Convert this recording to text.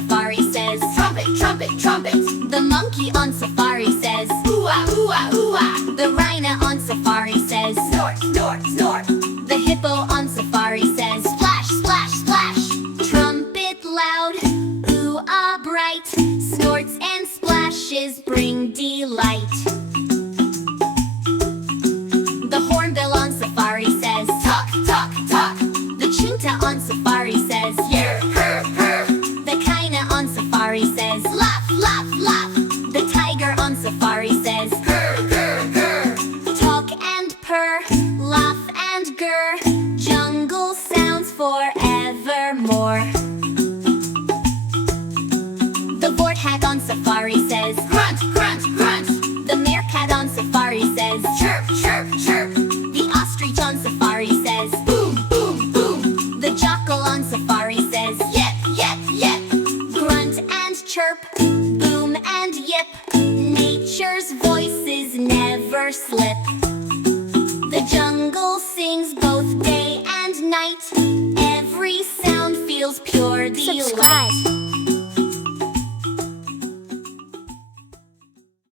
safari says, trumpet, trumpet, trumpet. the monkey on safari says, Ooh-ah, ooh-ah, ooh-ah. the rhino on safari says, Snort, snort, snort. the hippo on safari says, Splash, splash, splash. trumpet loud, ooh-ah bright, snorts and splashes bring delight. The hornbill on safari says, Talk, talk, talk. the chunta on safari says, Here, her, her. the kaina on safari says, Laugh, laugh, laugh. the tiger on safari says, Her, her, her. talk and purr, laugh and grr, jungle sounds forevermore. The warthog on safari says, Grunt, grunt, grunt. the meerkat on safari says, Chirp, chirp, chirp. the ostrich on safari says, Boom, boom, boom. the jackal on safari says, Yep, yep, yep. grunt and chirp, boom and yip, nature's voices never slip. The jungle sings both day and night, every sound feels pure delight. Subscribe.